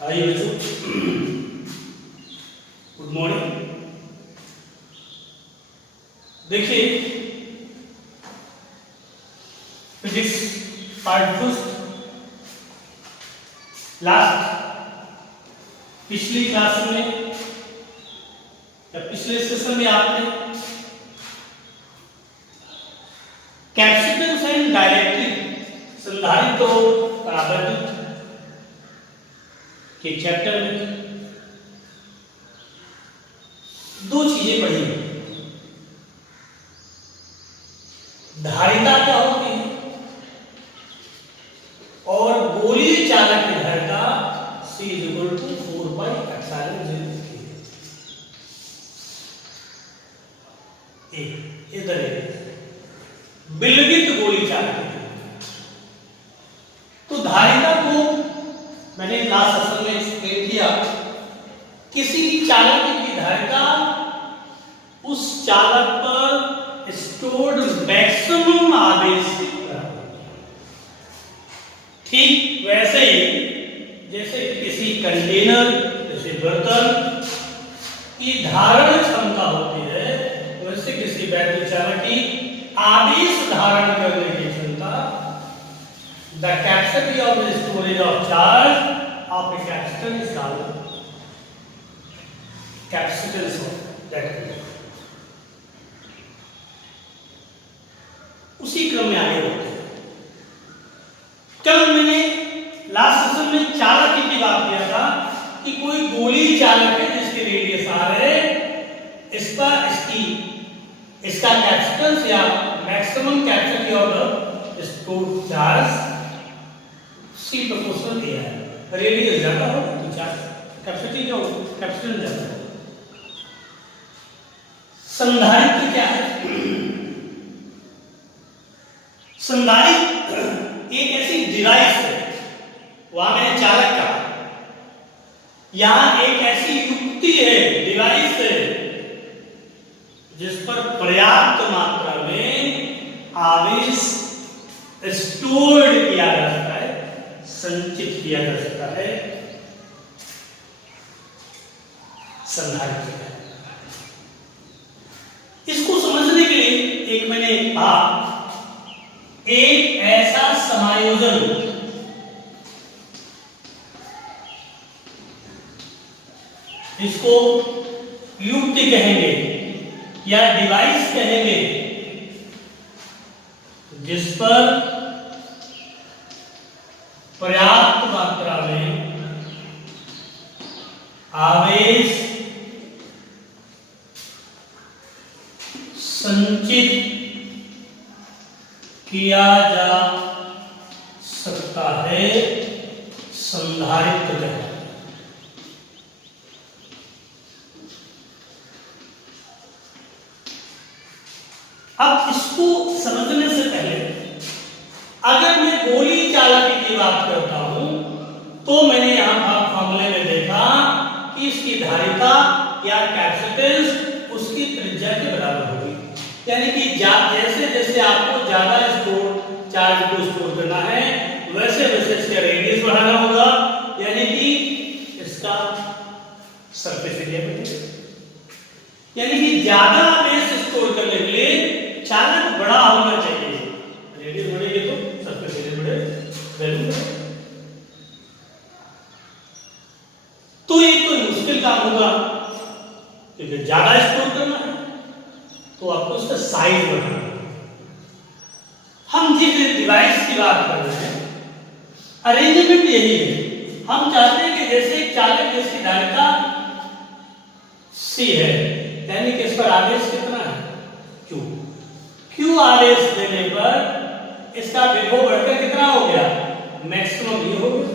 आइए बच्चों, good morning. देखिए, फिजिक्स पार्ट फर्स्ट लास्ट पिछली क्लास में या पिछले सेशन में आपने कैपेसिटेंस एंड डाइलेक्ट्रिक संधारित्र और परावर्तित के चैप्टर में दो चीजें पढ़ी। धारिता क्या होती है और गोलीय चालक की धारिता C = 4πε0 इधर विलगित गोली चालक। तो धारिता को मैंने लास्ट सेशन में एक्सप्लेन किया, किसी चालक की धारिता उस चालक पर स्टोर्ड मैक्सिमम आवेश से बराबर। ठीक वैसे ही जैसे किसी कंटेनर जैसे बर्तन की धारण क्षमता होती है, वैसे किसी वैद्युत चालक की आवेश धारण करने की क्षमता, the capacity of the storage of charge of a capacitor is called capacitance of that. उसी क्रम में आगे बढ़ते हैं। कल मैंने लास्ट सेशन में चालक की बात किया था कि कोई गोली चालक है जिसकी रेडियस R है, इसका कैपेसिटेंस या maximum capacity of the stored charge C proportional A है। रेडियस ज्यादा हो तो चार्ज कैपेसिटी क्या हो, कैपेसिटेंस ज्यादा हो। संधारित्र क्या है? संधारित्र एक ऐसी डिवाइस है, वहां मैंने चालक का, यहां एक ऐसी युक्ति है, डिवाइस है, जिस पर पर्याप्त मात्रा में आवेश स्टोर्ड किया जा सकता है, संचित किया जा सकता है। संधारित्र इसको समझने के लिए एक मैंने कहा, एक ऐसा समायोजन इसको युक्ति कहेंगे या डिवाइस कहेंगे, जिस पर पर्याप्त मात्रा में आवेश संचित किया जा सकता है, संधारित्र है। अब इसको समझने से पहले अगर मैं गोली चालक की बात करता हूं तो मैंने यहां फॉर्मूले में देखा कि इसकी धारिता या कैपेसिटेंस उसकी त्रिज्या के बराबर होगी। यानी कि जैसे जैसे आपको ज्यादा चार्ज को स्टोर करना है, वैसे वैसे इसका रेडियस बढ़ाना होगा, यानी कि इसका सरफेस एरिया बढ़ेगा। यानी कि ज्यादा आवेश स्टोर करने के लिए चालक बड़ा होना चाहिए। रेडियस बढ़ेगी तो सरफेस एरिया बढ़ेगा। तो ये तो मुश्किल काम होगा, क्योंकि ज्यादा स्टोर करना है तो आपको उसका साइज बढ़ाना है। हम जिस डिवाइस की बात कर रहे हैं, अरेंजमेंट यही है। हम चाहते हैं कि जैसे एक चालक जिसकी धारिता C है, यानी कि इस पर आवेश कितना है Q। Q आवेश देने पर इसका विभव बढ़कर कितना हो गया, मैक्सिमम ये हो गया।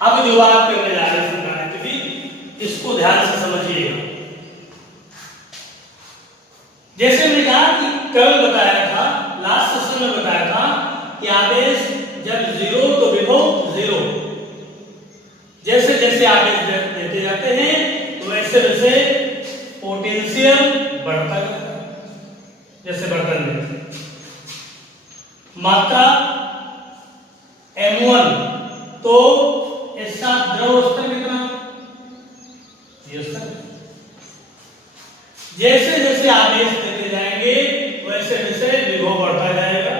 अब जो बात करने जा रहे हैं भी इसको ध्यान से समझिएगा। जैसे मैंने कहा कि कल बताया था, लास्ट सेशन में बताया था कि आवेश जब 0 तो विभव 0। जैसे जैसे आवेश देते जाते हैं तो वैसे वैसे पोटेंशियल बढ़ता जाता है। जैसे बर्तन में मात्रा m1 तो इसका द्रव स्तर कितना, ये स्तर। जैसे जैसे आदेश देते जाएंगे वैसे वैसे विभव बढ़ता जाएगा।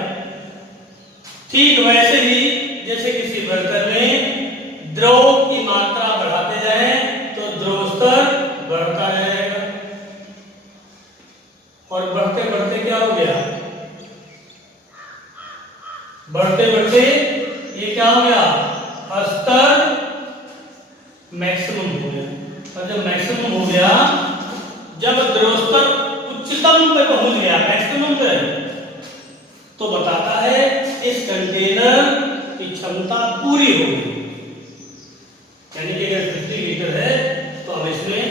ठीक वैसे ही जैसे किसी बर्तन में द्रव की मात्रा बढ़ाते जाए तो द्रव स्तर बढ़ता जाएगा, और बढ़ते बढ़ते क्या हो गया, बढ़ते बढ़ते ये क्या हो गया, स्तर मैक्सिमम हो गया। और जब मैक्सिमम हो गया, जब द्रव स्तर उच्चतम पे पहुंच गया, मैक्सिमम पे, तो बताता है इस कंटेनर की क्षमता पूरी हो गई। यानी कि अगर 50 लीटर है तो अब इसमें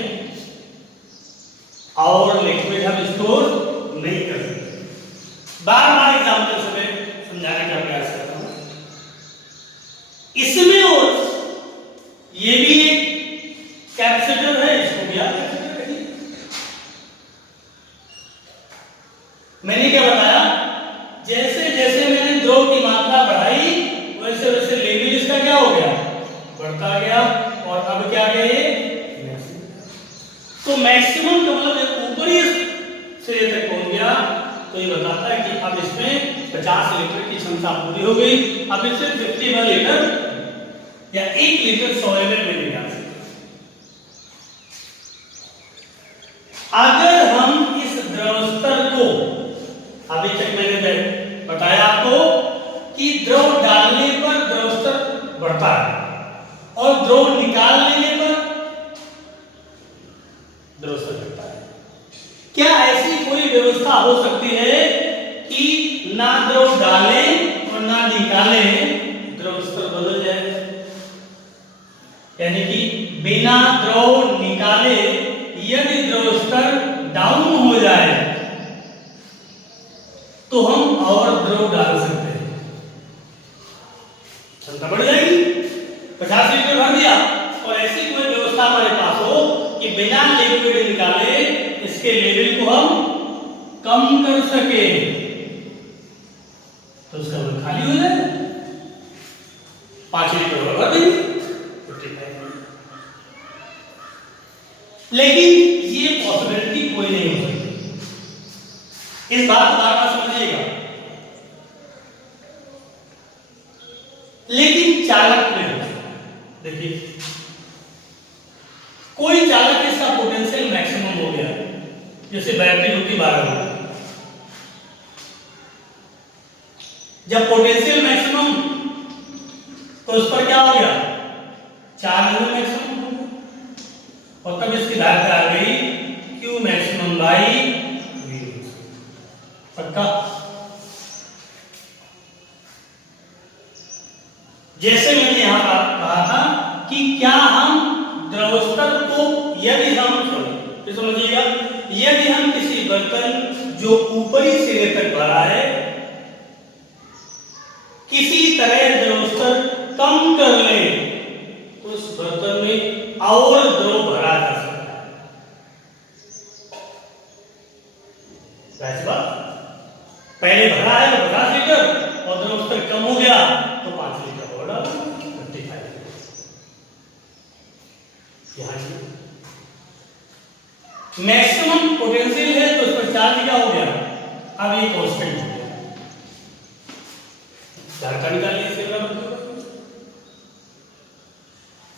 और लिक्विड हम स्टोर नहीं कर सकते। बार बार एग्जाम्पल से मैं समझाने का प्रयास करता हूं। इसमें और ये भी एक कैपेसिटर है, इसको भी आप मैंने क्या बताया, जैसे जैसे मैंने द्रव की मात्रा बढ़ाई वैसे वैसे लेवल इसका क्या हो गया, बढ़ता गया। और अब क्या गया ये, तो मैक्सिमम का मतलब ऊपरी सिरे तक पहुंच गया। तो ये बताता है कि अब इसमें 50 लीटर की क्षमता पूरी हो गई। अब इससे 51 लीटर या 1 लीटर सॉइल में निकाल सकते। अगर हम इस द्रव स्तर को, अभी तक मैंने बताया आपको कि द्रव डालने पर द्रव स्तर बढ़ता है और द्रव निकालने पर द्रव स्तर घटता है। क्या ऐसी कोई व्यवस्था हो सकती है कि ना द्रव डालें और ना निकालें, द्रव स्तर बदल जाए? यानी कि बिना द्रव निकाले यदि द्रव स्तर डाउन हो जाए तो हम और द्रव डाल सकते हैं, क्षमता बढ़ जाएगी। 50 लीटर भर दिया और ऐसी कोई व्यवस्था हमारे पास हो कि बिना लिक्विड निकाले इसके लेवल को हम कम कर सके, तो उसका मतलब खाली हो जाए, 5 लीटर भर देंगे। लेकिन ये पॉसिबिलिटी कोई नहीं हो सकती। इस बात को बार बार समझिएगा। लेकिन चालक में देखिए, कोई चालक इसका पोटेंशियल मैक्सिमम हो गया, जैसे बैटरी होती 12 वोल्ट, जब पोटेंशियल मैक्सिमम तो उस पर क्या हो गया, चार्ज मैक्सिमम हो गया, और तब इसकी धारिता आ गई Q मैक्सिमम बाई V। पक्का? जैसे मैंने यहां कहा था कि क्या हम द्रव स्तर को यदि हम समझिएगा, यदि हम किसी बर्तन जो ऊपरी सिरे तक भरा है किसी तरह द्रव स्तर कम कर ले, उस बर्तन में और द्रव भरा जा सकता है। पहले भरा है 50 लीटर और द्रव स्तर कम हो गया तो 5 लीटर और डालो, 55 लीटर। मैक्सिमम पोटेंशियल है तो उस पर चार्ज क्या हो गया, अब ये कांस्टेंट हो गया, धारिता निकालिए इसके बराबर।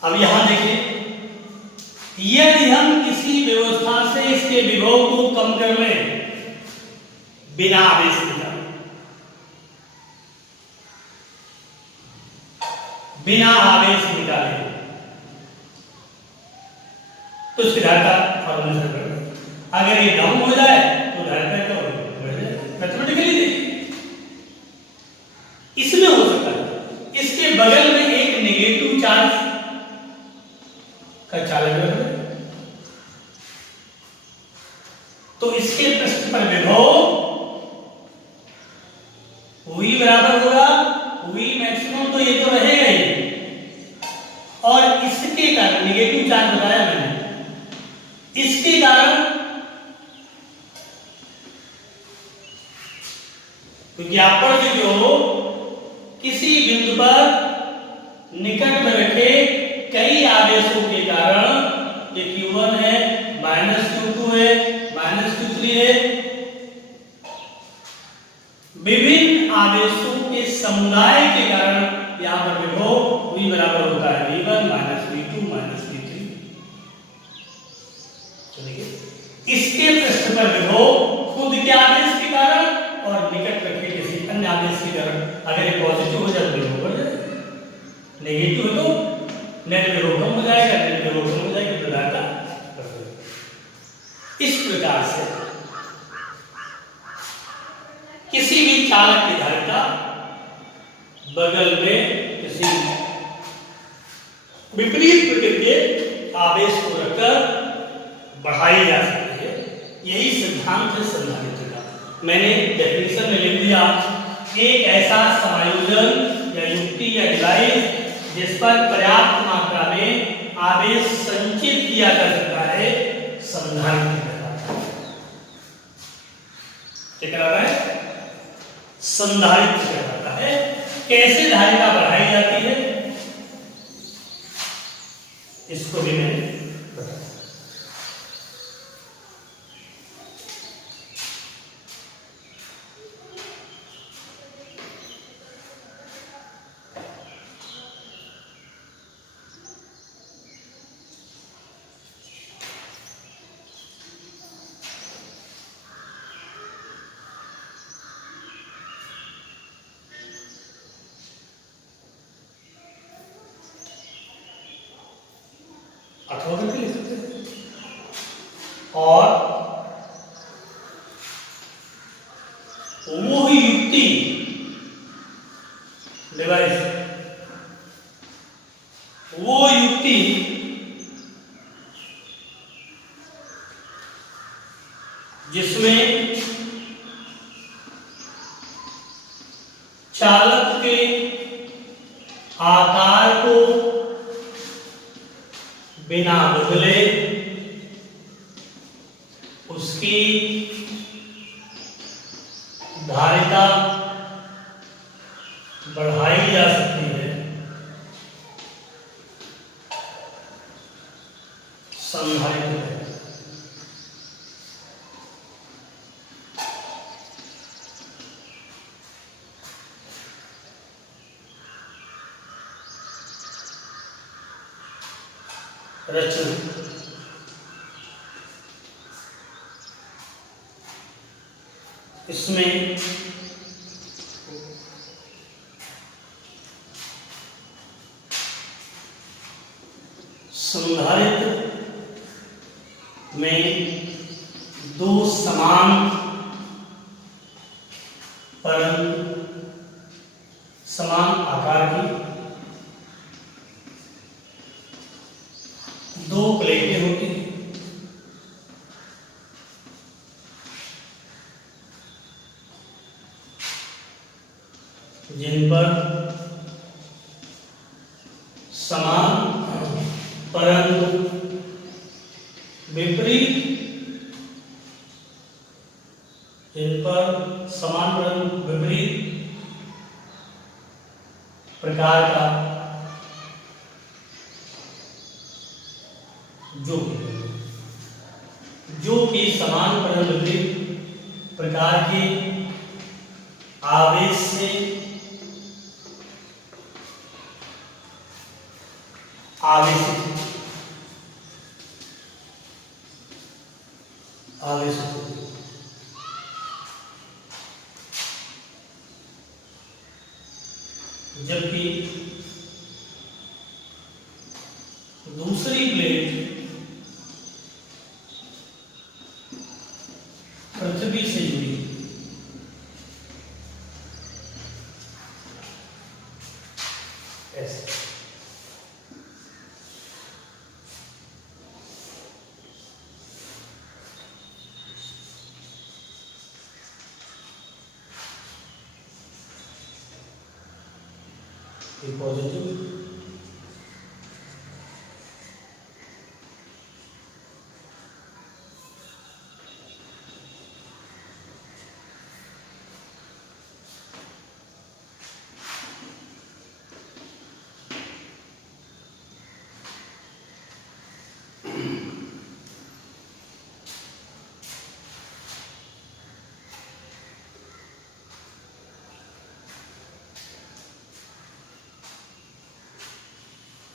अब यहां देखिए, यदि हम किसी व्यवस्था से इसके विभव को कम कर लें बिना आवेश निकाले, बिना आवेश निकाले, तो इसकी धारिता फॉर्मूला से बढ़, अगर ये डाउन हो जाए तो धारिता क्या होगी, मैथमेटिकली देखिए इसमें हो सकता है इसके बगल में एक नेगेटिव चार्ज का चालक रख दे, तो इसके पृष्ठ पर विभव V बराबर होगा V मैक्सिमम, तो ये तो रहेगा ही, और इसके कारण नेगेटिव चार्ज बताया मैंने, इसके कारण क्योंकि आप पर जो किसी बिंदु पर निकट में रखे कई आवेशों के कारण, ये Q1 है, -Q2 है, -Q3 है, विभिन्न आवेशों के समुदाय के कारण यहाँ पर विभव V बराबर होता है V1 -V2 -V3। इसके पृष्ठ पर विभव खुद के आवेश के कारण और निकट रखे किसी अन्य आवेश के कारण, अगर ये पॉजिटिव हो जाए तो विभव बढ़ जाएगा, नेगेटिव हो तो नेट विभव कम हो जाएगा, नेट विभव कम हो जाएगा, प्रदाता बढ़ जाएगा। इस प्रकार से किसी भी चालक की धारिता बगल में किसी विपरीत प्रकृति के आवेश को रखकर बढ़ाई जा सकती है। यही सिद्धांत है संधारित्र का। मैंने डेफिनेशन में लिख दिया, एक ऐसा समायोजन या युक्ति या डिवाइस जिस पर पर्याप्त मात्रा में आवेश संचित किया जा सकता है, संधारित्र कहलाता है। क्या कहलाता है? संधारित्र कहलाता है। कैसे धारिता बढ़ाई जाती है इसको भी मैंने बताया। अथवा करके लिख सकते हैं। और वो युक्ति डिवाइस, वो युक्ति जिसमें चालक के आकार को बिना बदले उसकी धारिता बढ़ाई जा सकती है, संधारित्र है। रचना इसमें संधारित्र में दो समान परंतु समान आकार की दो प्लेटें होती हैं। जिन पर समान परंतु विपरीत, जिन पर समान परंतु विपरीत प्रकार का जो कि समान परंतु विपरीत प्रकार के आवेश से आवेशित जबकि दूसरी प्लेट पृथ्वी से जुड़ी ऐसे पॉजिटिव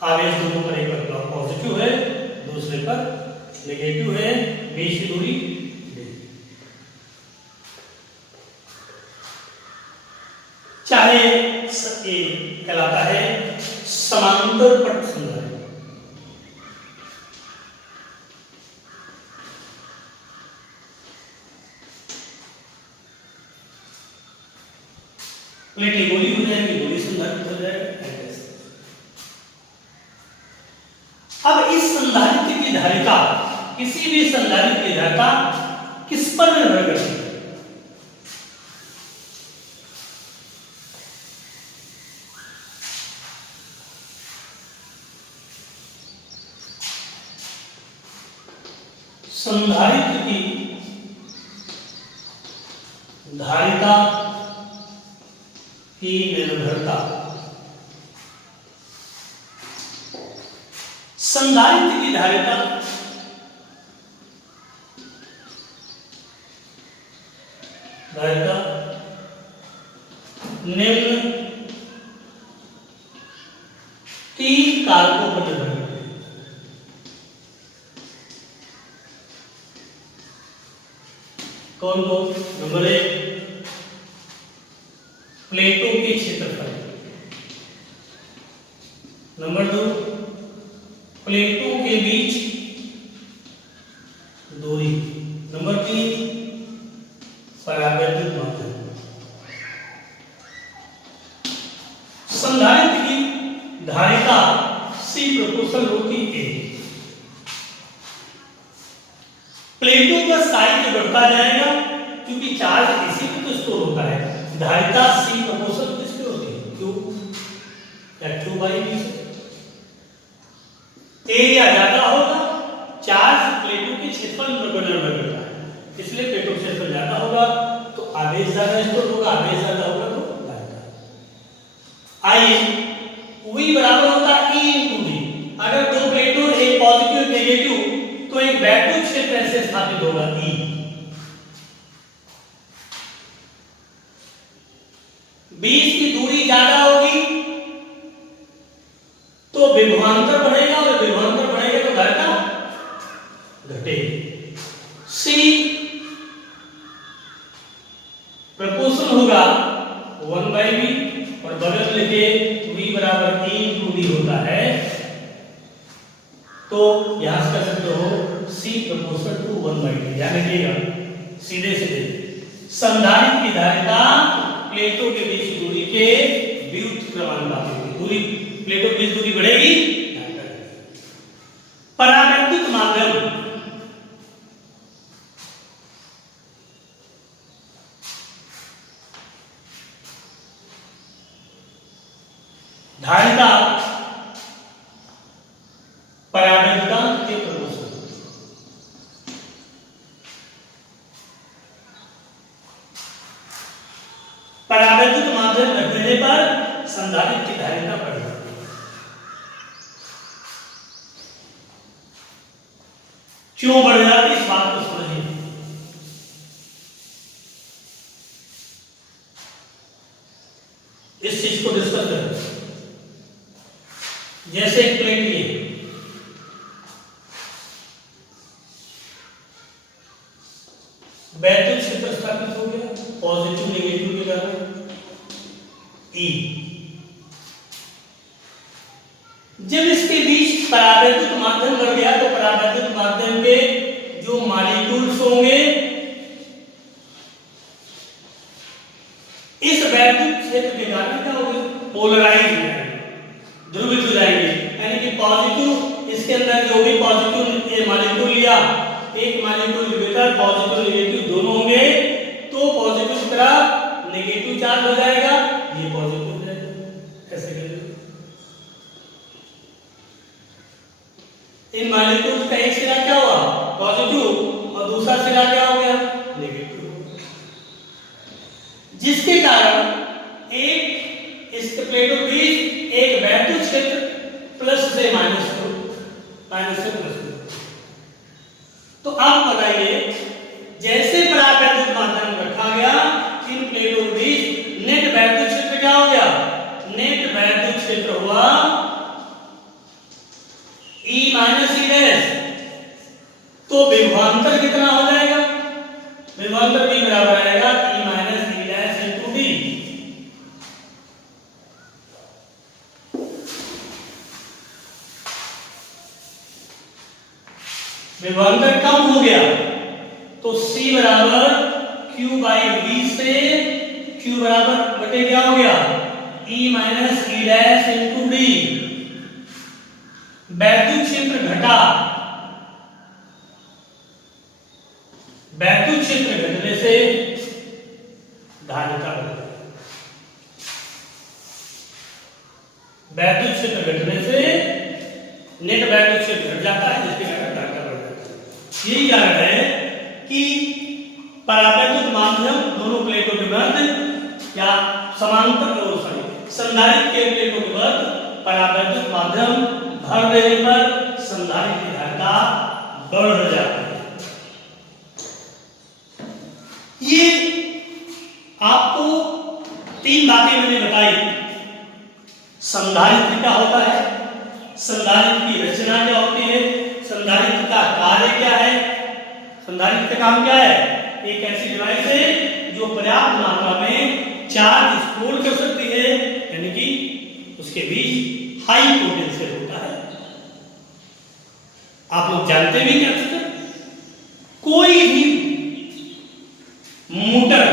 आवेश दोनों पर, एक पर पॉजिटिव है, दूसरे पर नेगेटिव है, बीच की दूरी d। चाहे ये कहलाता है समांतर पट संधारित्र। प्लेटें गोली हो जाएगी, गोली संधारित्र हो जाएगा। अब इस संधारित्र की धारिता, किसी भी संधारित्र की धारिता किस पर निर्भर करती है? संधारित्र की धारिता की निर्भरता, संधारित्र की धारिता निम्न 3 कारकों पर निर्भर करती है। कौन कौन? नंबर 1, प्लेटों के क्षेत्रफल। नंबर 2, प्लेटों के बीच दूरी। नंबर 3, परावैद्युत माध्यम। संधारित्र की धारिता C प्रोपोर्शनल होती है A। प्लेटों का साइज बढ़ता जाएगा क्योंकि चार्ज इसी में तो स्टोर होता है। धारिता C प्रोपोर्शनल किसकी होती है? Q या Q बाई B से। एरिया ज्यादा होगा, चार्ज प्लेटों के क्षेत्रफल पर निर्भर करता है, इसलिए प्लेटों का क्षेत्रफल ज्यादा होगा तो आवेश ज्यादा स्टोर होगा, आवेश ज्यादा होगा तो आइए V बराबर होता है E इंटू D। अगर दो प्लेटों, एक पॉजिटिव नेगेटिव, तो एक वैक्यूम क्षेत्र ऐसे स्थापित होगा E। बीच की दूरी ज्यादा होगी तो विभवांतर बढ़ेगा, और विभवांतर बढ़ेगा तो धारिता घटेगी। C प्रोपोर्शनल होगा 1/V, और बगल लिखे V बराबर E इंटू D होता है, तो यहां से कह सकते हो C प्रोपोर्शनल टू 1/D। ध्यान रखिएगा, सीधे सीधे संधारित्र की धारिता प्लेटों के बीच दूरी के व्युत्क्रमानुपाती होगी। दूरी, प्लेटों के बीच दूरी बढ़ेगी। परावैद्युत माध्यम, धारिता परावैद्युतांक के प्रोपोर्शनल। परावैद्युत माध्यम घटने पर संधारित्र की धारिता बढ़ जाती है। क्यों बढ़ जाती है, इस बात को समझिए। इस चीज को डिस्कस करें। जैसे एक प्लेट लिए, वैद्युत क्षेत्र स्थापित हो गया पॉजिटिव नेगेटिव के कारण E। जब इसके बीच परावैद्युत माध्यम बढ़ गया तो परावैद्युत माध्यम के जो मॉलिक्यूल्स होंगे इस वैद्युत क्षेत्र के कारण क्या होगा? पोलराइज हो जाएंगे, ध्रुवित हो जाएंगे। यानी कि पॉजिटिव, इसके अंदर जो भी पॉजिटिव मॉलिक्यूल लिया, एक मॉलिक्यूल भीतर पॉजिटिव नेगेटिव दोनों होंगे, तो पॉजिटिव की तरफ नेगेटिव चार्ज हो जाएगा, ये पॉजिटिव हो जाएगा। ऐसे करेंगे। इन मॉलिक्यूल का एक सिरा क्या हुआ? पॉजिटिव, और दूसरा सिरा क्या हो गया? नेगेटिव। जिसके कारण एक इस प्लेटों के बीच एक वैद्युत क्षेत्र प्लस से माइनस से प्लस। तो आप बताइए, जैसे परावैद्युत माध्यम रखा गया, इन प्लेटों के बीच नेट वैद्युत क्षेत्र क्या हो गया? नेट वैद्युत क्षेत्र हुआ ई माइनस ई डैश, तो विभवांतर कितना हो जाएगा? विभवांतर भी बराबर आएगा E minus E dash into D. विभवांतर कम हो गया तो C बराबर Q बाई V से Q बराबर बटे क्या हो गया? E minus E dash into D. वैद्युत क्षेत्र घटा, वैद्युत क्षेत्र घटने से धारिता बढ़ जाती है। वैद्युत क्षेत्र घटने से नेट वैद्युत क्षेत्र घट जाता है, जिसके कारण धारिता बढ़ जाती है। यही कारण है कि परावैद्युत माध्यम दोनों प्लेटों के मध्य या समांतर संधारित्र के प्लेटों के मध्य परावैद्युत माध्यम भर देने पर संधारित्र की धारिता बढ़ जाती है। ये आपको तीन बातें मैंने बताई। संधारित्र क्या होता है, संधारित्र की रचना क्या होती है, संधारित्र का कार्य क्या है। संधारित्र का काम क्या है? एक ऐसी डिवाइस है जो पर्याप्त मात्रा में चार्ज स्टोर कर सकती है, यानी कि उसके बीच हाई पोटेंशियल होता है। आप लोग जानते भी क्या होता है? कोई भी मोटर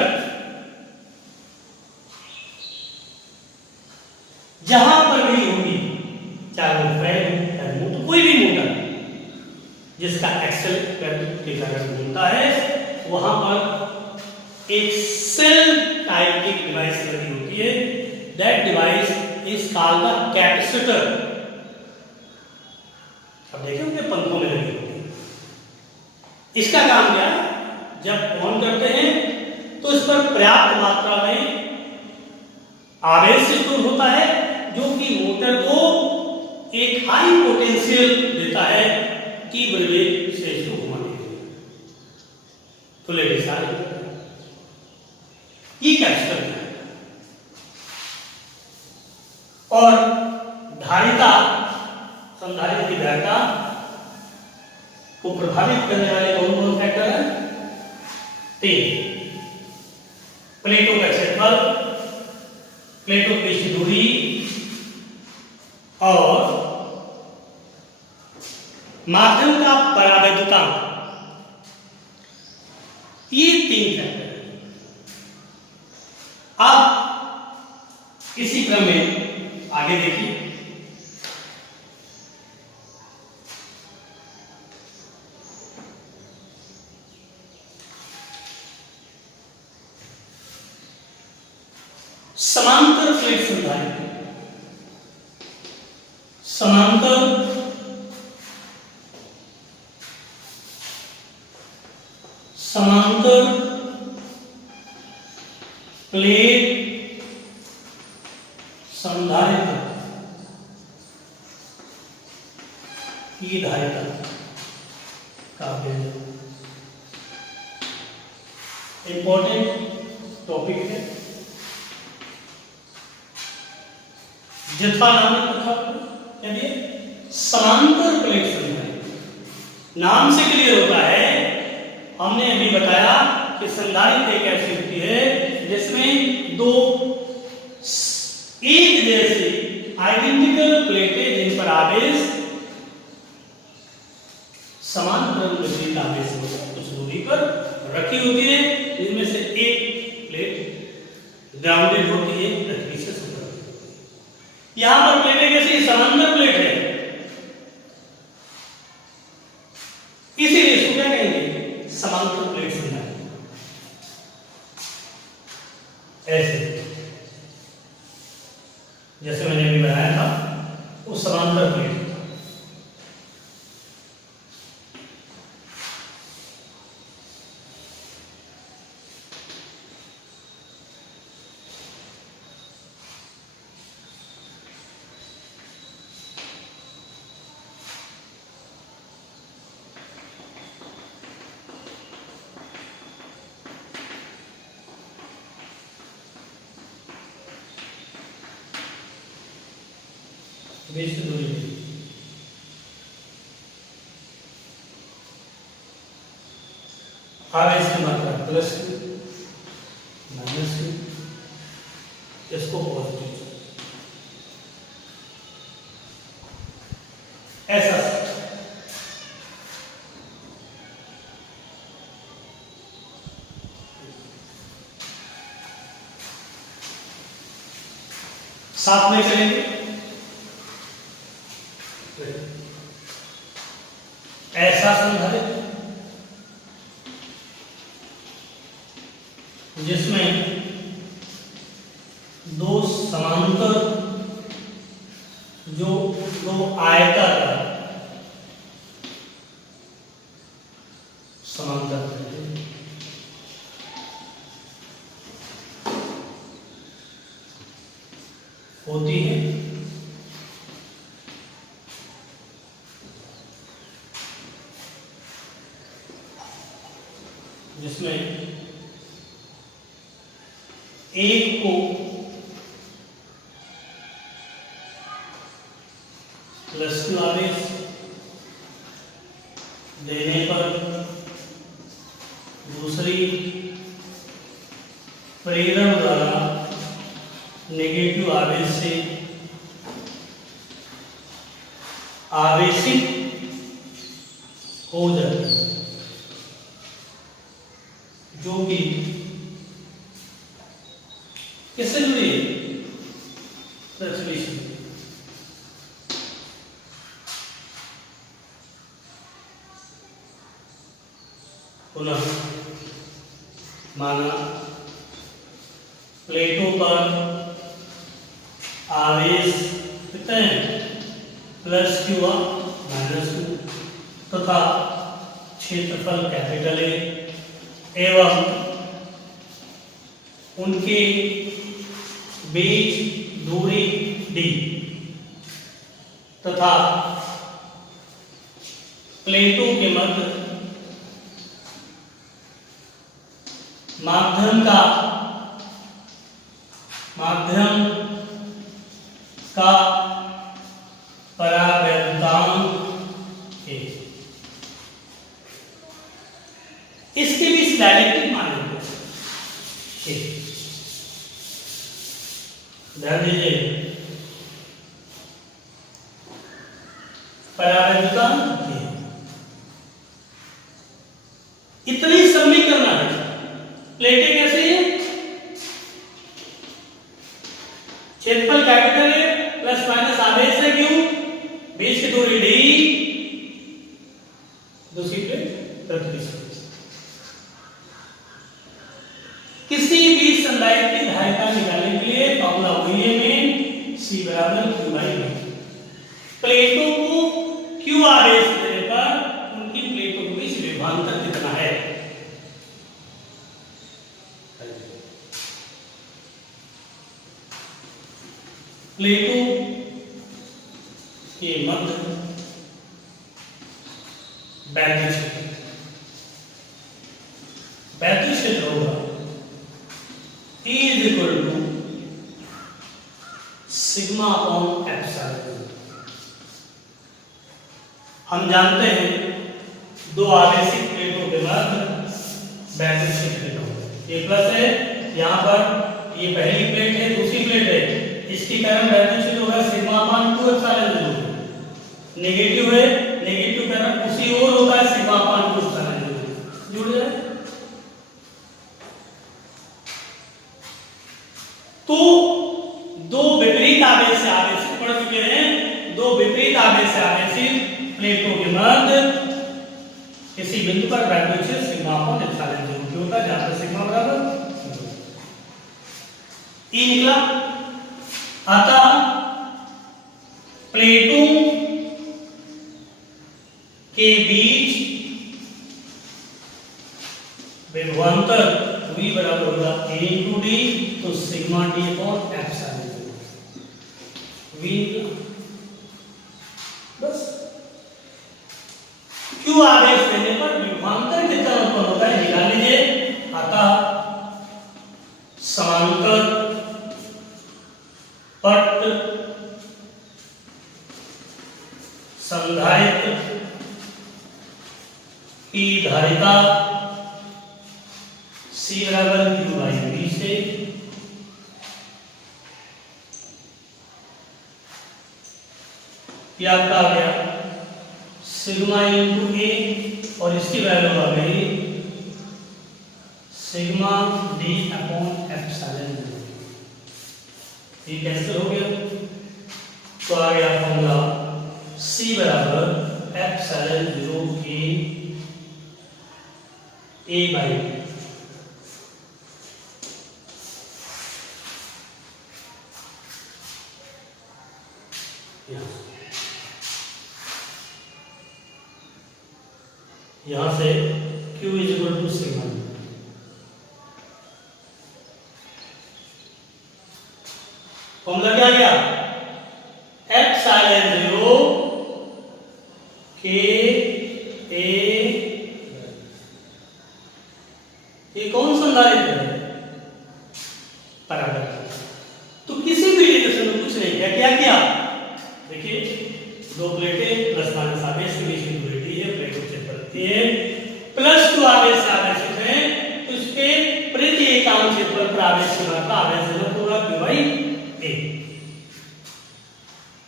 जहां पर भी होगी, चाहे वो फैन चाहे मोटर, कोई भी मोटर जिसका एक्सल के कारण घूमता है, वहां पर एक सेल टाइप की डिवाइस लगी होती है। That device is called the capacitor. अब देखें उनके पंखों में लगी होती है। इसका काम क्या है? जब ऑन करते हैं तो इस पर पर्याप्त मात्रा में आवेश स्टोर होता है, जो कि मोटर को एक हाई पोटेंशियल देता है तीव्र वेग से इसको घुमाने के लिए। तो लेडीज आ ये कैपेसिटर है। और धारिता, संधारित्र की धारिता को प्रभावित करने वाले कौन कौन फैक्टर है? तीन। प्लेटों का क्षेत्रफल, प्लेटों की दूरी और माध्यम का परावैद्युतांक। ये तीन फैक्टर है। अब इसी क्रम में आगे देखिए। समांतर प्लेट संधारित्र, समांतर प्लेट संधारित्र की धारिता का इंपॉर्टेंट टॉपिक है। जत्था नाम रखा यानी समांतर प्लेट संधारित्र। नाम से क्लियर होता है, हमने अभी बताया कि संधारित्र एक ऐसी होती है जिसमें दो एक जैसे आइडेंटिकल प्लेटें जिन पर आवेश समान क्रम आवेश कुछ दूरी पर रखी होती है, जिनमें से एक प्लेट ग्राउंडेड होती है, पृथ्वी से संपर्क होती है। यहां पर प्लेटें कैसी समांतर प्लेट है, इसीलिए इसको क्या कहेंगे? समांतर प्लेट संधारित्र। ऐसे जैसे मैंने अभी बनाया था वो समांतर प्लेट। बीच से दूरी आवेश की मात्रा प्लस Q माइनस Q, इसको पॉजिटिव ऐसा साथ में चलेंगे। ऐसा संधारित्र जिसमें दो समांतर जो दो आयताकार समांतर होती है, जिसमें एक को प्लस Q आवेश देने पर दूसरी प्रेरण द्वारा नेगेटिव आवेश से आवेशित हो जाती है, जो कि किससे जुड़ी है? पृथ्वी से। पुनः माना प्लेटों पर आवेश कितने हैं? प्लस Q माइनस Q तथा क्षेत्रफल कैपिटल A एवं उनके बीच दूरी D तथा प्लेटों के मध्य माध्यम का परावैद्युतांक है। इसके बीच डायरेक्टिव मान लीजिए, ध्यान दीजिए, परावैद्युतांक इतनी समीकरण है। प्लेटें कैसे हैं? क्षेत्रफल कैपिटल है, प्लस माइनस आवेश है Q, बीच की दूरी D, दूसरी प्लेट पृथ्वी से। किसी भी संधारित्र की धारिता निकालने के लिए फॉर्मूला वही है मेन, C बराबर Q बाई V। प्लेटों को Q आवेश देने पर उनकी प्लेटों के बीच विभवांतर कितना है? प्लेटों के मध्य वैद्युत क्षेत्र होगा E is equal to sigma upon epsilon. हम जानते हैं दो आवेशित प्लेटों के मध्य वैद्युत क्षेत्र होगा। ये प्लस है, यहाँ पर ये पहली प्लेट है, दूसरी प्लेट है, इसके कारण वैद्युत क्षेत्र होगा सिग्मा अपॉन 2 एप्सिलॉन 0। नेगेटिव है, नेगेटिव कारण उसी ओर होता है सिग्मा अपॉन 2 एप्सिलॉन 0। जुड़ जाए तो दो विपरीत आवेश से आवेशित पड़ चुके हैं, दो विपरीत आवेश से आवेशित प्लेटों के मध्य किसी बिंदु पर वैद्युत क्षेत्र सिग्मा अपॉन एप्सिलॉन 0 होता है, जहां पर सिग्मा बराबर E निकला। अतः प्लेटों के बीच विभवांतर V बराबर होगा A इंटू D, तो sigma D upon epsilon 0 V। बस Q आवेश देने पर विभवांतर कितना उत्पन्न होता है निकाल लीजिए। अतः समांतर पट संधारित्र की धारिता C बराबर Q बाई B से ये आपका आ गया सिग्मा इंटू ए और इसकी वैल्यू आ गई सिग्मा डी अपॉन एप्सिलॉन। ये कैंसिल हो गया तो आ गया फॉर्मूला C बराबर एप्सिलॉन 0 के ए बाई यहां से Q is equal to sigma formula क्या गया एप्सिलॉन 0 के ए ये कौन संधारित्र है परावर्तक। तो किसी भी रिलेशन में कुछ नहीं किया, क्या किया देखिए दो प्लेटें प्लस माइनस आवेश के बीच में दूरी है, प्लेटों से पड़ती है प्लस टू आवेश से आवेशित है तो इसके प्रति एकांक क्षेत्रफल पर आवेश की मात्रा आवेश घनत्व होगा Q बाई A।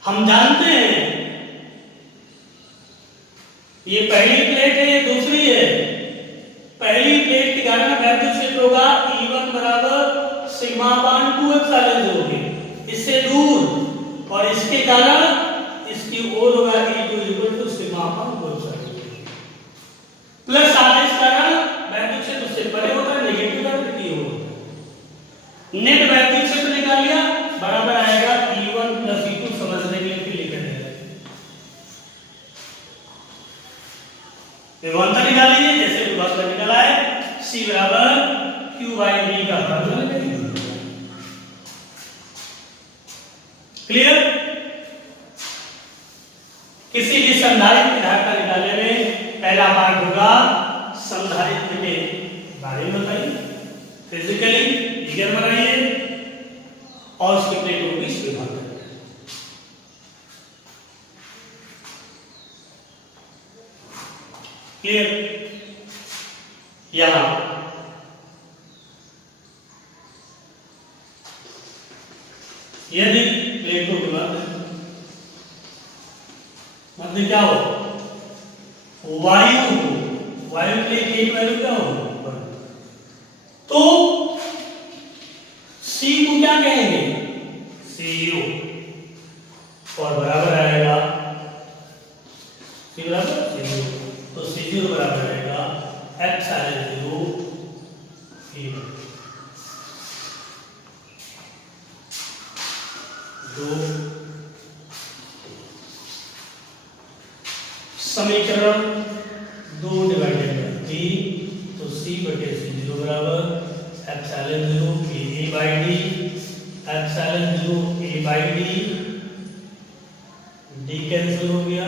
हम जानते हैं ये पहली प्लेट है ये दूसरी है। पहली प्लेट के कारण वैद्युत क्षेत्र होगा E1 बराबर सिग्मा बान 2 एप्सिलॉन 0 के इससे दूर और इसके कारण इसकी ओर होगा E2 इक्वल टू सिग्मा बान 2 एप्सिलॉन प्लस आवेश कारण वैद्युत क्षेत्र उससे परे होता है नेगेटिव का प्रतीक होता है। नेट वैद्युत क्षेत्र निकाल लिया बराबर आएगा E1 प्लस E2 समझने के लिए फिर लिख देंगे विभवांतर निकाल लीजिए जैसे विभवांतर निकाला है C बराबर Q बाई B का फॉर्मूला निकालिए। क्लियर। किसी भी संधारित्र की धारिता निकालने में पहला पार्ट होगा संधारित्र के बारे में बताइए फिजिकली फिगर बनाइए और उसके प्लेटों को बीच में भाग करें। क्लियर। यहां यदि प्लेटों के मध्य क्या हो वायु प्लेट की एक वैल्यू क्या हो तो C को क्या कहेंगे CO और बराबर आएगा C बराबर CO तो C0 बराबर आएगा एप्सिलॉन 0 E दो समीकरण 2 डिवाइडेड बाय 3 तो C बटे C0 बराबर एप्सिलॉन 0 के A by D epsilon 0 A by D cancel हो गया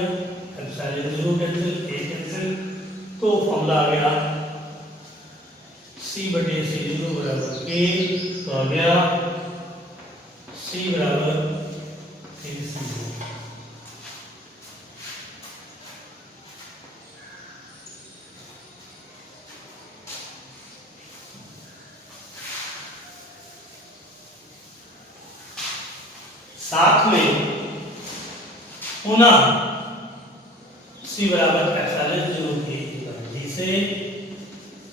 एप्सिलॉन 0 कैंसिल A कैंसिल तो फॉर्मूला आ गया C बटे C0 बराबर K तो आ गया C बराबर साथ में पुनः C बराबर एप्सिलॉन 0 के D से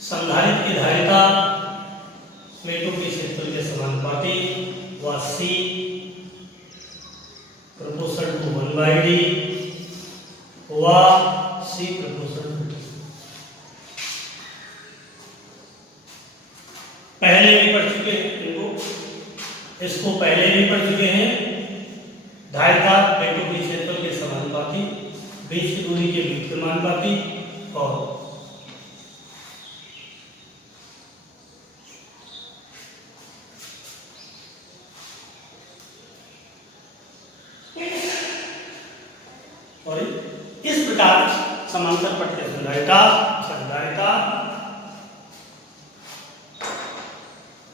संधारित्र की धारिता प्लेटों के क्षेत्रफल के समानुपाती व C proportional to 1 by D व C प्रोपोर्शनल टू पहले भी पढ़ चुके हैं इसको पहले भी पढ़ चुके हैं। धारिता प्लेटों के क्षेत्रफल के समानुपाती बीच की दूरी के व्युत्क्रमानुपाती और इस प्रकार समांतर पथ के संधारिता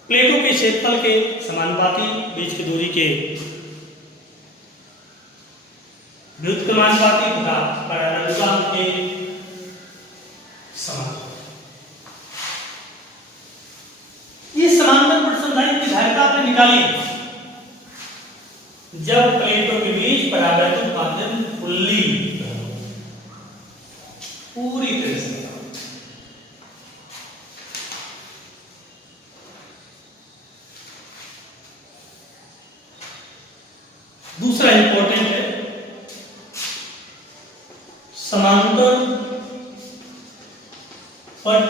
प्लेटों के क्षेत्रफल के समानुपाती बीच की दूरी के व्युत्क्रमानुपाती तथा पैरेललोग्राम के समान। पूरी तरह से बराबर। दूसरा इंपॉर्टेंट है समांतर पट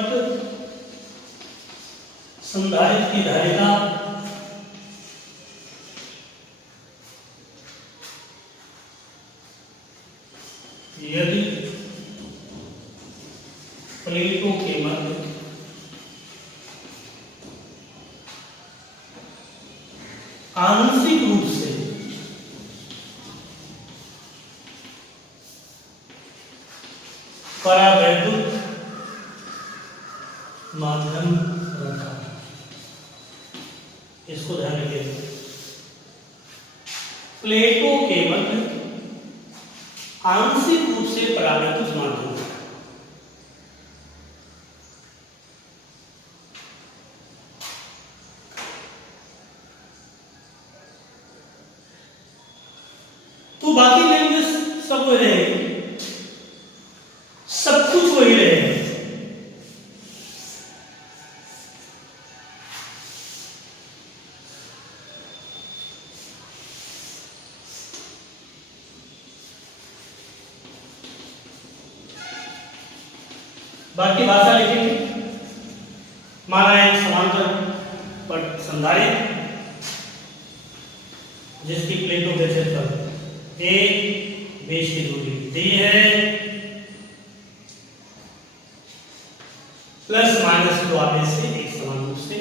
संधारित्र की धारिता यदि प्लेटों के मध्य आंशिक रूप से परावैद्युत माध्यम रखा, इसको ध्यान रखिए। प्लेटों के मध्य आंशिक रूप से परावैद्युत माध्यम रखा। तो बाकी लैंग्वेज सब वही रहेगी, सब कुछ वही रहेगा। बाकी भाषा लिखेंगे। माना एक समांतर पट संधारित्र जिसकी प्लेटों के क्षेत्रफल ए, बीच की दूरी डी है, प्लस माइनस दो आवेश से एक समान रूप से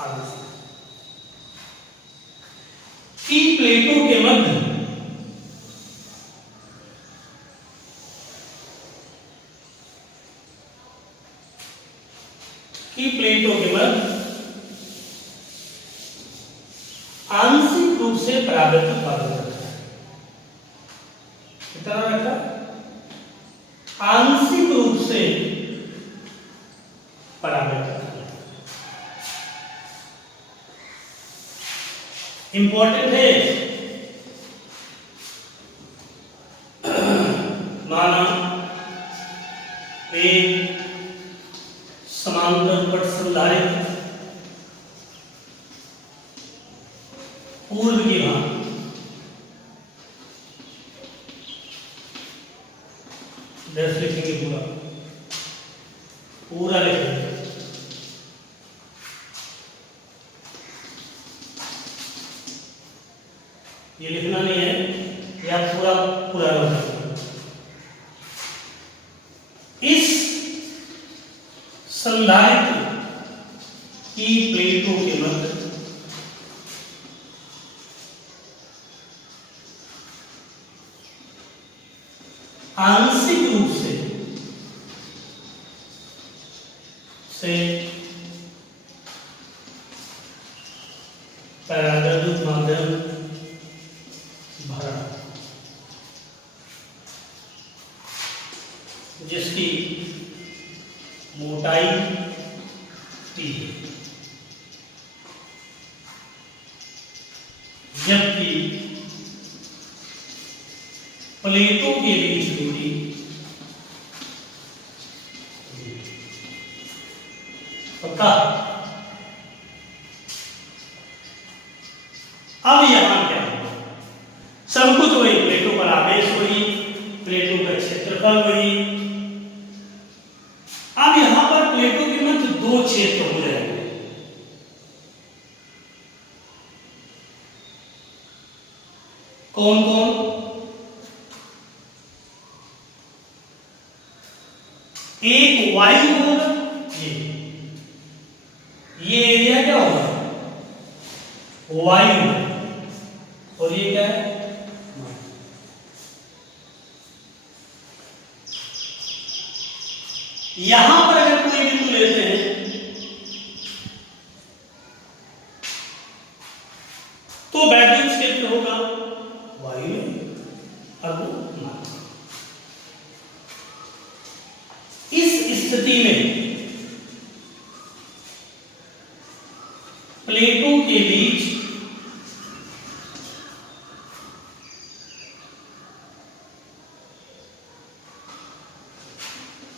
आवेश की प्लेटों के मध्य आंशिक रूप से परावैद्युत माध्यम रखा है। कितना रखा? आंशिक रूप से परावैद्युत। इंपॉर्टेंट है। माना एक समांतर पट संधारित्र पूर्व की भांति दस लिखेंगे, पूरा लिखेंगे। ये लिखना नहीं है, या पूरा पूरा लिखेंगे। इस संधारित्र की प्लेटों के मध्य आंशिक रूप से परावैद्युत माध्यम भरा, जिसकी मोटाई टी है, जबकि प्लेटों के बीच दूरी पक्का। अब यहां क्या होगा? सब कुछ वही, प्लेटों पर आवेश वही, प्लेटों का क्षेत्रफल वही। अब यहां पर प्लेटों के मध्य दो क्षेत्र हो जाएंगे। कौन कौन? एक वायु होगा, ये एरिया क्या होगा? वायु, और ये क्या है? यहां पर अगर कोई बिंदु लेते हैं तो वैद्युत क्षेत्र होगा वायु में, अब इस स्थिति में प्लेटों के बीच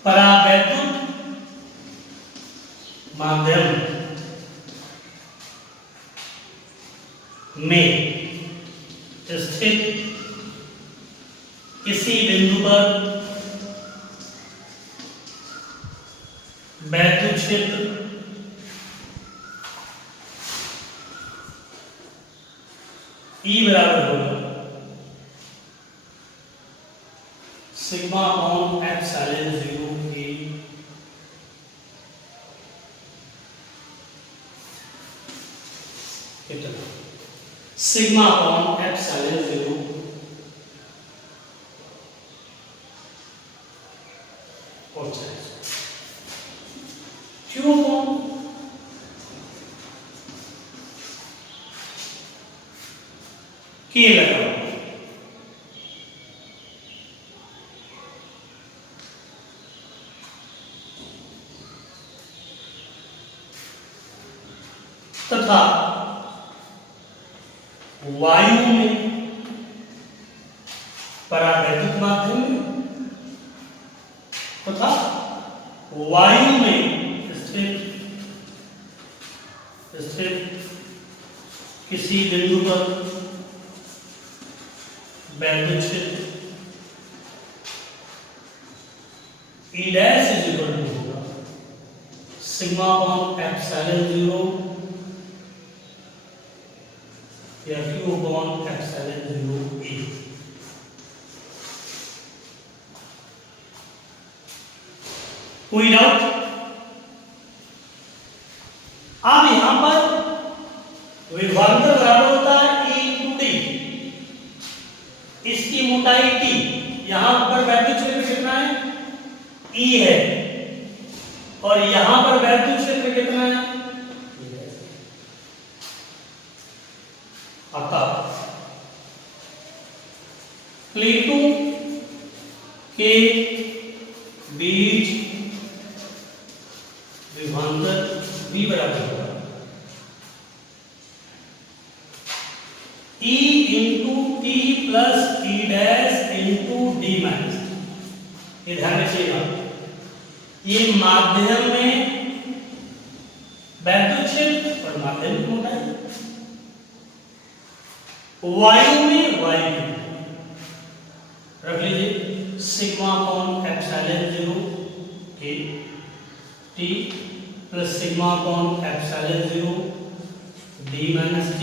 परावैद्युत माध्यम में स्थित किसी बिंदु पर वैद्युत क्षेत्र E बराबर होगा sigma upon epsilon 0 E sigma upon epsilon 0 और क्यों के लगा तथा वायु में परावैद्युत माध्यम में तथा वायु में स्थित किसी बिंदु पर वैद्युत क्षेत्र E dash is equal to होगा सिग्मा अपॉन एप्सिलॉन 0 या Q अपॉन एप्सिलॉन 0 E। कोई डाउट? अब यहां पर विभवांतर बराबर होता है E इंटू D, इसकी मोटाई T, यहां पर वैद्युत क्षेत्र कितना है E है और यहां पर वैद्युत क्षेत्र कितना है अतः प्लेटों के बीच विभवांतर V बराबर होगा E into T plus E dash into D minus. ये ध्यान रखिएगा, ये माध्यम में वैद्युत क्षेत्र और माध्यम की मोटाई, वायु में वायु रख लीजिए सिग्मा अपॉन एप्सिलॉन 0 के T plus sigma upon epsilon 0 D minus T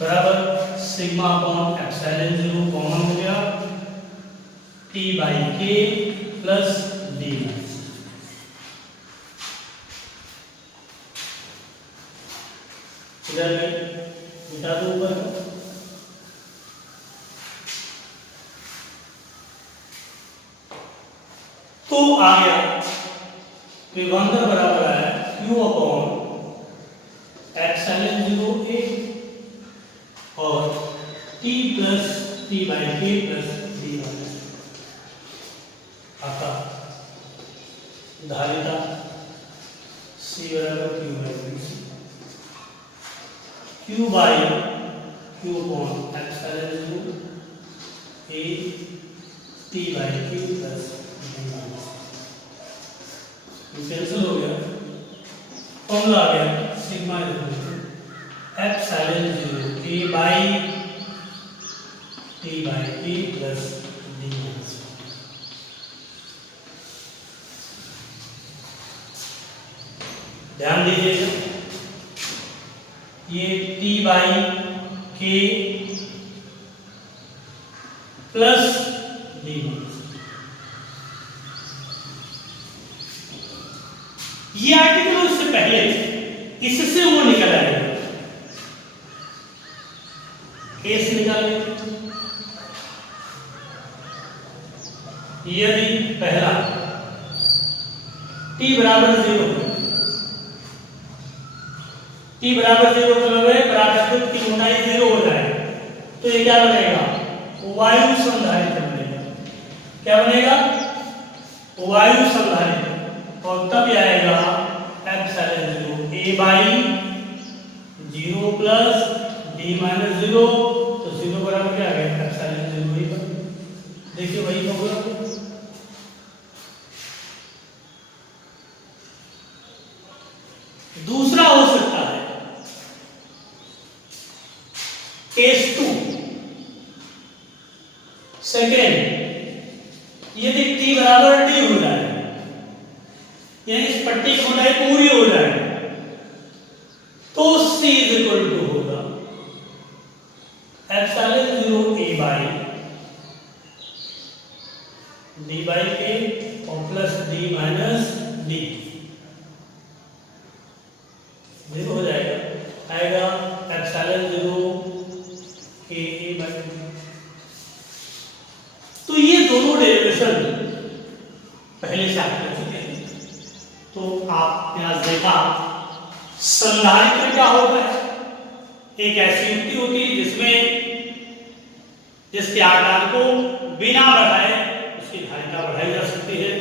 बराबर सिग्मा अपॉन एप्सिलॉन 0 कॉमन हो गया T by K plus D minus. इधर में मिटा दो ऊपर तो आ गया विभवांतर बराबर है Q अपॉन एप्सिलॉन 0 A और T plus T by K plus D minus. आता धारिता C बराबर Q by Q by Q upon epsilon 0 A T by Q plus cancel हो गया, फॉर्मूला आ गया sigma epsilon 0 A by T by K plus D minus. ध्यान दीजिएगा, ये T by K plus D minus. ये article उससे पहले इससे वो निकल आएगा, केस निकाले यदि पहला T बराबर 0 मतलब है परावैद्युत की मोटाई 0 हो जाए तो ये क्या बनेगा वायु संधारित्र बनेगा। क्या बनेगा वायु संधारित्र और तब आएगा epsilon 0 A by 0 plus D minus 0 तो 0 बराबर क्या आ गया एप्सिलॉन 0 ही। देखिए वही फॉर्मूला सेकेंड यदि t बराबर d हो जाए, यानी इस पट्टी की मोटाई पूरी हो जाए, तो c इज इक्वल टू होगा epsilon 0 a by d by k और plus d minus d, zero हो जाएगा, आएगा एप्सिलॉन 0 a बाई। तो ये दोनों डेरिवेशन पहले से आप कर चुके हैं। तो आप यहाँ देखा संधारित्र क्या होता है, एक ऐसी युक्ति होती है जिसके आकार को बिना बढ़ाए उसकी धारिता बढ़ाई जा सकती है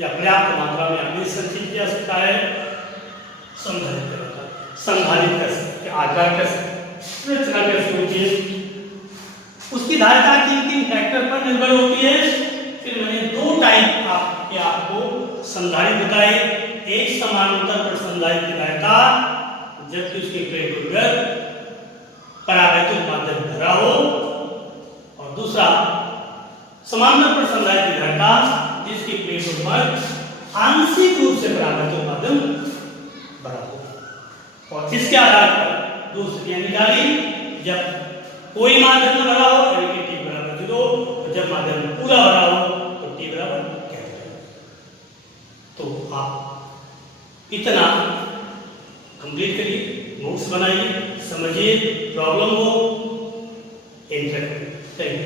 या पर्याप्त मात्रा में आगे संचित किया जा सकता है। संधारित्र कैसे, आकार कैसे, रचना कैसे होती है, उसकी धारिता किन फैक्टर पर निर्भर होती है। फिर मैंने दो टाइप आपको संधारित्र बताए, एक समानांतर पर संधारित्र की धारिता जबकि उसकी प्लेट ऊपर परावैद्युत माध्यम भरा हो, और दूसरा समानांतर पर संधारित्र की धारिता जिसकी प्लेट ऊपर आंशिक रूप से परावैद्युत माध्यम भरा हो। और इसके आधार पर दूसरी निकाली, जब कोई माध्यम न भरा हो यानी कि t बराबर 0, और जब माध्यम पूरा भरा हो तो t बराबर क्या है। तो आप इतना कंप्लीट करिए, नोट्स बनाइए, समझिए, प्रॉब्लम हो एंटर करिए। Thank you.